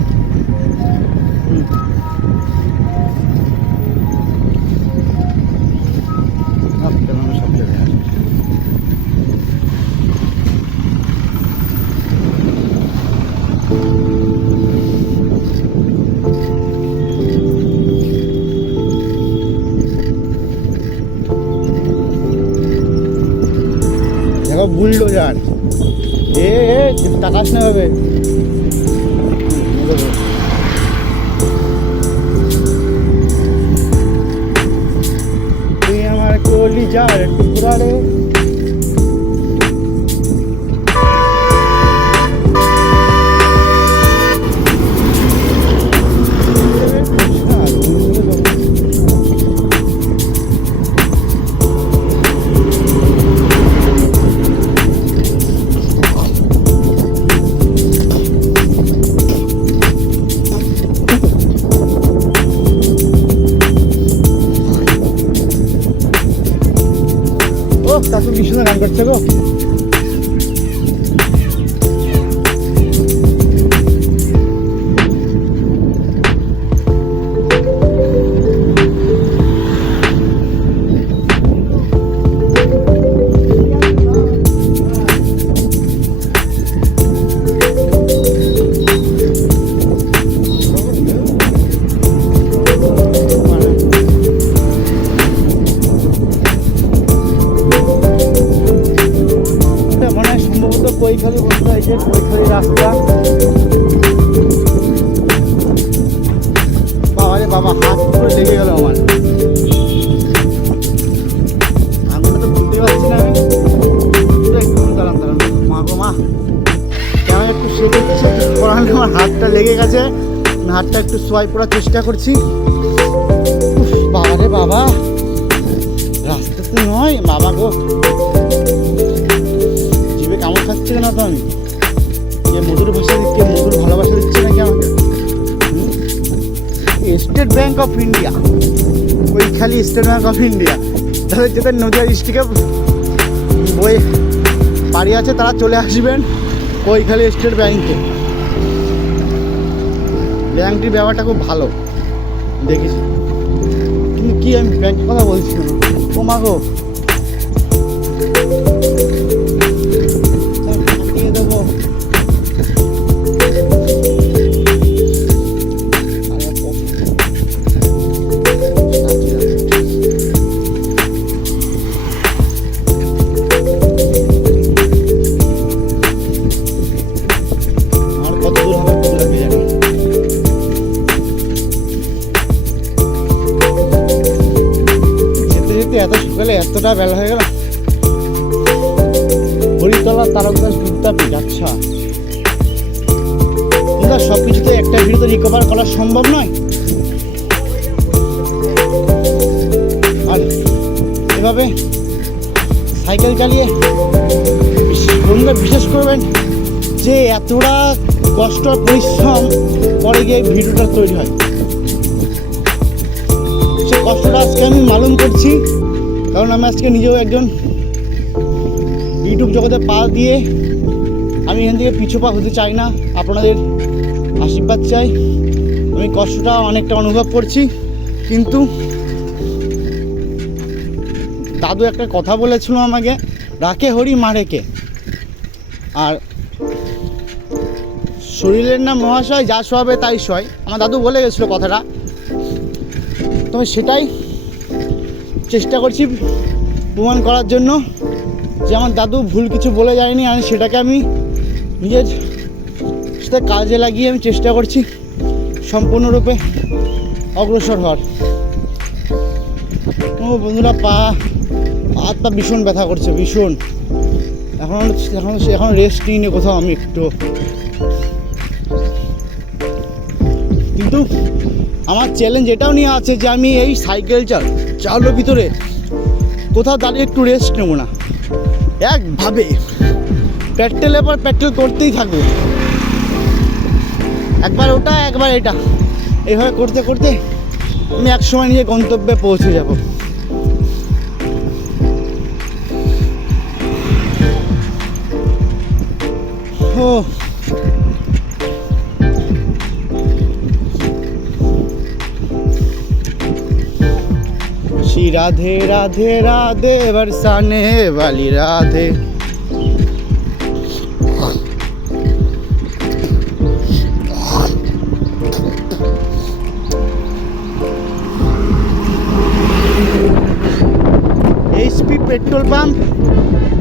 দেখো বুলডোজার, তাকাস না হবে। তুই আমার কলিজার টুকরা রে। তারপর কি সুন্দর গান করছে গো। কৈখালি বন্ধু হয়েছে, কৈখালি রাস্তা। বাবা রে বাবা, হাত পুরো লেগে গেল আমার। আমি তো বুঝতেই পারছি না। আমি একটু দাঁড়ান দাঁড়ান, মা গো মা, কেমন একটু শেখেছে পড়ালে আমার হাতটা লেগে গেছে। হাতটা একটু সোয়াইপ করার চেষ্টা করছি। বাবা রে বাবা, রাস্তা তো নয় বাবা গো, কেমন খাচ্ছে না তো। আমি যে মধুর ভাষা দিচ্ছে, মধুর ভালোবাসা দিচ্ছে নাকি আমাকে। State bank of India, Kaikhali state bank of India. যাদের নদিয়া ডিস্ট্রিক্টে বই বাড়ি আছে তারা চলে আসবেন কৈখালি স্টেট ব্যাঙ্কে। ব্যাঙ্কটির ব্যবহারটা খুব ভালো দেখেছি। কিন্তু কি আমি ব্যাংকের কথা বলছি না। ও মা গো, দিয়ে দেবো। আর কত দূর হবে পুরো জানি। যেতে যেতে এত সকালে এতটা বেলা হয়ে গেল। হরিতলা তারকদাস বিদ্যাপীঠ, আচ্ছা। কিন্তু সব কিছুতে একটা ভিডিও তো রিকভার করা সম্ভব নয়। আর এভাবে সাইকেল চালিয়ে বন্ধুরা বিশ্বাস করবেন যে এতটা কষ্ট আর পরিশ্রম পরে গিয়ে ভিডিওটা তৈরি হয়। সে কষ্টটা আজকে আমি মালুম করছি, কারণ আমি আজকে নিজেও একজন ইউটিউব জগতে পা দিয়ে আমি এখান থেকে পিছুপা হতে চাই না। আপনাদের আশীর্বাদ চাই। আমি কষ্টটা অনেকটা অনুভব করছি, কিন্তু দাদু একটা কথা বলেছিল আমাকে, রাখে হরি মারে কে। আর শরীরের নাম মহাশয়, যা শোয়াবে তাই সয়, আমার দাদু বলে গেছিলো কথাটা। তো আমি সেটাই চেষ্টা করছি প্রমাণ করার জন্য যে আমার দাদু ভুল কিছু বলে যায়নি, আর সেটাকে আমি নিজের সাথে কাজে লাগিয়ে আমি চেষ্টা করছি সম্পূর্ণরূপে অগ্রসর হওয়ার। ও বন্ধুরা, হাত পা ভীষণ ব্যথা করছে, ভীষণ। এখন রেস্ট নিয়ে নিয়ে কোথাও আমি একটু, কিন্তু আমার চ্যালেঞ্জ এটাও নিয়ে আছে যে আমি এই সাইকেল চালানোর ভিতরে কোথাও দাঁড়িয়ে একটু রেস্ট নেবো না। একভাবে পেট্রোলের পর পেট্রোল করতেই থাকবো, একবার ওটা একবার এটা, এইভাবে করতে করতে আমি একসময় নিজের গন্তব্যে পৌঁছে যাব। ও श्री राधे राधे राधे बरसाने वाली Radhe. HP petrol pump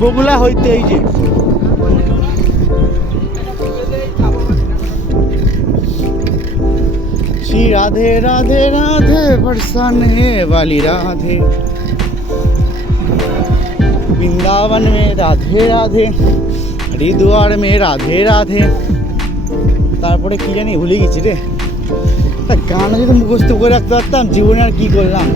Bagula হইতে এই যে श्री राधे राधे राधे बरसाने वाली राधे, वृंदावन में राधे राधे, हरिद्वार में राधे राधे। তারপরে কি জানি ভুলে গেছি রে। গান যদি মুখস্থ করে রাখতে পারতাম, জীবনে আর কি করলাম।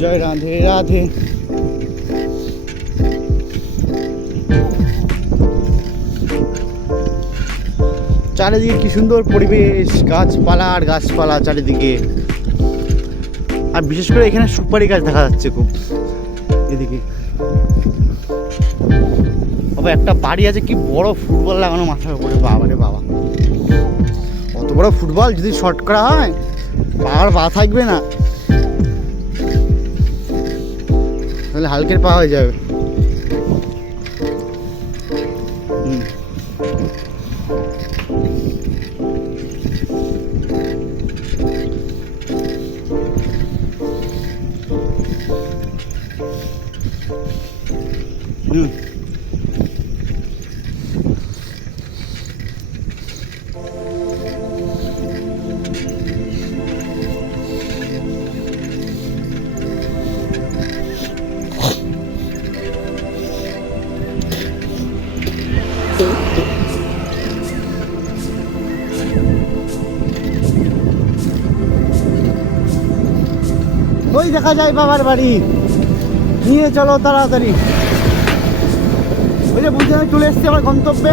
জয় রাধে রাধে। চারিদিকে কি সুন্দর পরিবেশ, গাছপালা আর গাছপালা চারিদিকে। আর বিশেষ করে এখানে সুপারি গাছ দেখা যাচ্ছে খুব এদিকে। আবার একটা বাড়ি আছে, কি বড় ফুটবল লাগানো মাথার উপরে, বাবা রে বাবা। অত বড় ফুটবল যদি শর্ট করা হয় পাওয়ার পা থাকবে না, তাহলে হালকের পা হয়ে যাবে। ওই দেখা যায় বাবার বাড়ি, নিয়ে চলো তাড়াতাড়ি। ওই যে বুঝতে চলে এসছি আমার গন্তব্যে,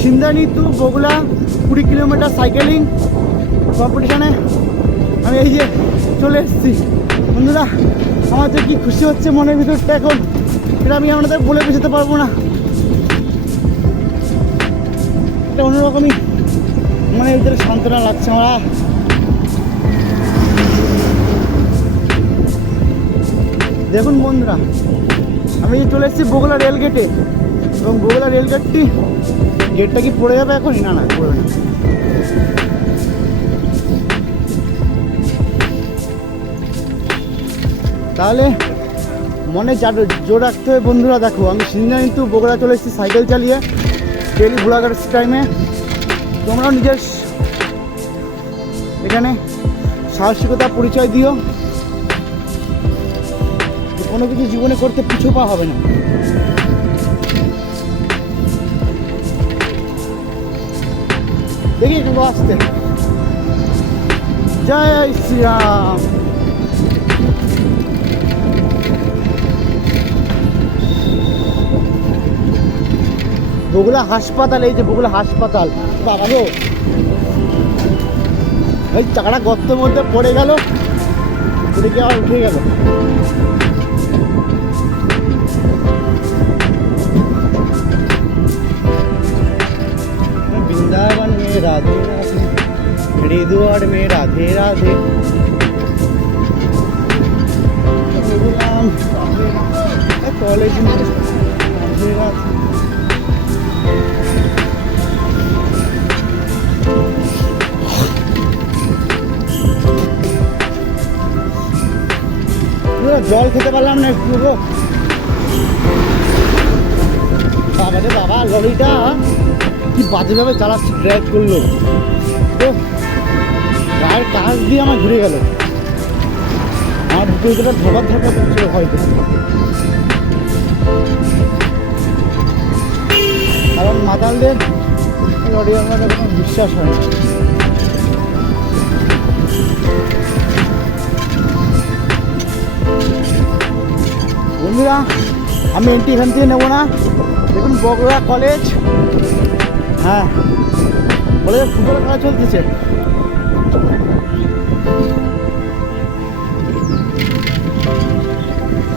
Sindani two Bagula 20 kilometre cycling কম্পিটিশানে আমি এই যে চলে এসেছি। বন্ধুরা, আমার যে কি খুশি হচ্ছে মনের ভিতরটা এখন, এটা আমি আপনাদের বলে বোঝাতে পারবো না। একটা অন্যরকমই মানে ভিতরে সান্ত্বনা লাগছে আমরা। দেখুন বন্ধুরা, আমি চলে এসেছি বগুড়া রেল গেটে, এবং বগুড়া রেল গেটটা কি পড়ে যাবে এখনই? না না, পড়বে না। তাহলে মনে জোর রাখতে হবে বন্ধুরা। দেখো আমি সিনজা কিন্তু বগুড়া চলে এসেছি সাইকেল চালিয়ে, ডেলি ভোলাঘাট টাইমে। তোমরাও নিজের এখানে সাহসিকতা পরিচয় দিও, কোনো কিছু জীবনে করতে পিছু পা হবে না। দেখি কিন্তু আসতে। জয় শ্রীরাম। বগুড়া হাসপাতাল, এই যে বগুড়া হাসপাতাল। বাবা গো, এই চাকাটা গর্তের মধ্যে পড়ে গেল, পড়ে গিয়ে আবার উঠে গেল। वृंदावन में राधे राधे, हरिद्वार में राधे राधे, कॉलेज में राधे राधे। জল খেতে পারলাম না একটু। বাবা রে বাবা, লরিটা কি বাজেভাবে চালাচ্ছি, ড্রাইভ করলো তো গায়ের কাজ দিয়ে আমার ঘুরে গেল। আমার ভিতরে ধপা ধপা করছিল হয়তো, কারণ মাতালদের লরি আমার কোনো বিশ্বাস হয় না। বন্ধুরা, আমি এন্ট্রি এখান থেকে নেবো না। দেখুন বগুড়া কলেজ, হ্যাঁ কলেজের ফুটবলের খেলা চলতেছে।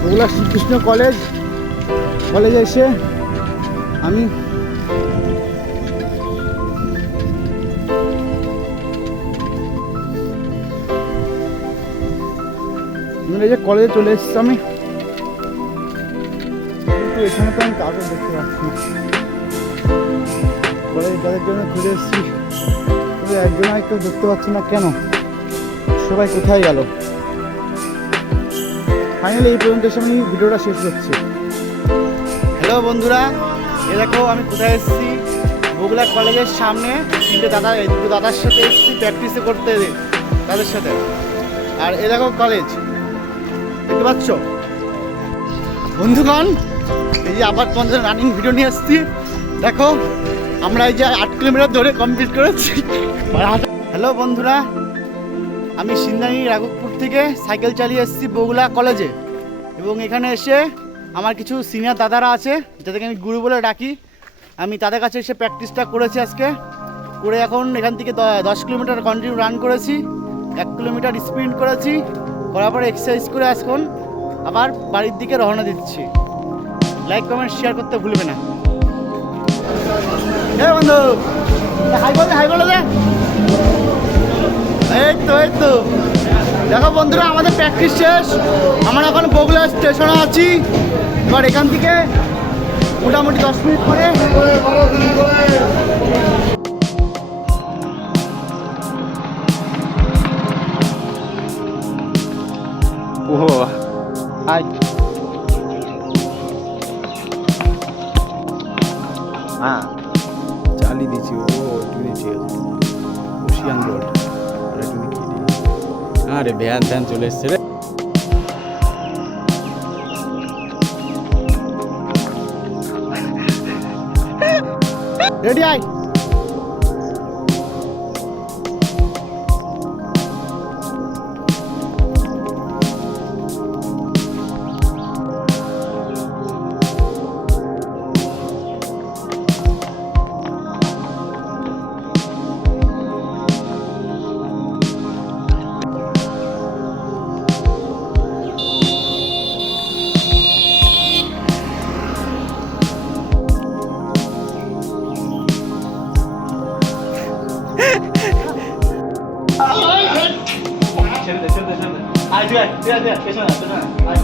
বগুড়া শ্রীকৃষ্ণ কলেজে এসে আমি এই যে কলেজে চলে এসেছি আমি, কিন্তু এখানে তো আমি কাউকে দেখতে পাচ্ছি কলেজ তাদের জন্য খুঁজে এসেছি, তবে একজন কেউ দেখতে পাচ্ছি না কেন, সবাই কোথায় গেল। ফাইনালি এই পর্যন্ত এসে আমি ভিডিওটা শেষ করছি। হ্যালো বন্ধুরা, এ দেখো আমি কোথায় এসেছি, বগুড়া কলেজের সামনে। দুটো দাদার সাথে এসেছি প্র্যাকটিসে করতে, তাদের সাথে। আর এ দেখো কলেজ, দেখতে পাচ্ছ বন্ধুগণ। এই যে আবার তোমাদের রানিং ভিডিও নিয়ে এসেছি। দেখো আমরা এই যে 8 কিলোমিটার ধরে কমপ্লিট করেছি। হ্যালো বন্ধুরা, আমি সিন্দানি রাঘবপুর থেকে সাইকেল চালিয়ে এসেছি বগুড়া কলেজে, এবং এখানে এসে আমার কিছু সিনিয়র দাদারা আছে যাদেরকে আমি গুরু বলে ডাকি। আমি তাদের কাছে এসে প্র্যাকটিসটা করেছি আজকে, করে এখন এখান থেকে 10 কিলোমিটার কন্টিনিউ রান করেছি, 1 কিলোমিটার স্প্রিন্ট করেছি, করার পর এক্সারসাইজ করে এখন আবার বাড়ির দিকে রওনা দিচ্ছি। লাইক কমেন্ট শেয়ার করতে ভুলবে না। বন্ধু হাই বলে দে। এই তো দেখো বন্ধুরা, আমাদের প্র্যাকটিস শেষ। আমরা এখন বগুড়া স্টেশনে আছি। এবার এখান থেকে মোটামুটি 10 মিনিট পরে হ্যাঁ চালিয়ে দিচ্ছি। একটু নিচে ওশিয়ান রোড, আরে ভ্যান চলে এসছে রে। রেডি আয়। ছেড়ে দে আয় তুই আয় পেছনে আয়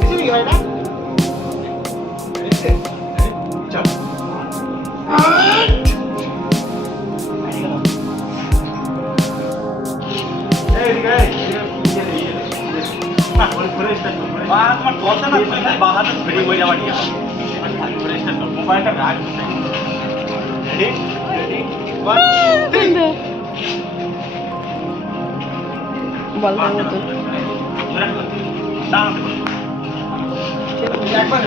কিছু কি হয় না চল তোমার কথা না বাহাতে ফেরি বই যাওয়া নিয়ে মোবাইলটা রাখ রেডি রেডি বলবার মতো একবার